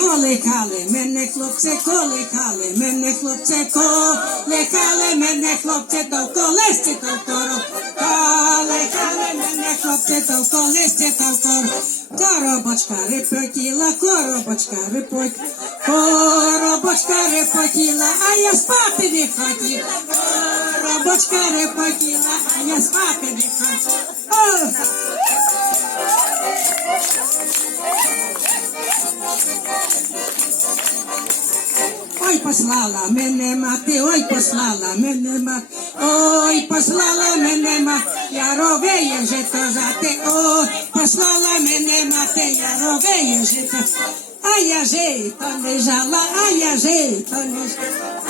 Коликали мене хлопці, коликали мене хлопці, коликали мене хлопці, то листі, то коликали мене хлопці, то листі, то коробочка репотіла, коробочка репотіла, коробочка репотіла, а я спати не хотіла, коробочка репотіла, а я спати не хотіла. Ой, послала мене мати, ой, послала мене мати, ой, послала мене мати, я ровею жито жати, ой, послала мене мати, я ровею жито, а я жито не жала, а я жито не жала,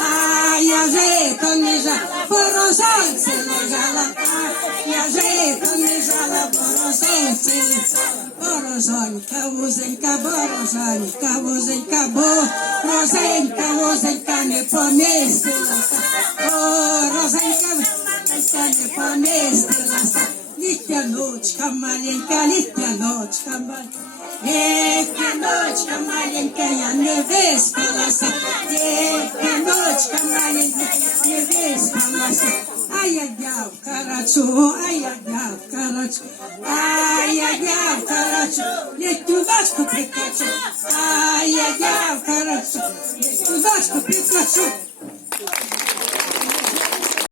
а я жито не жала, порозонці лежала, а я жито не жала, порозонці лежала. Борозонька, вузенька, борозонька, вузенька, борозенька, вузенька не помістилася, борозенька, вузенька не помістилася, літня ночка маленька, літня ночка маленька, літня ночка маленька, я не виспалася, літня ночка маленька, я не виспалася. А я дняв карачу, а я дняв карачу, а я дняв карачу, літню дочку прикачу, а я дняв карачу, літню дочку прикачу.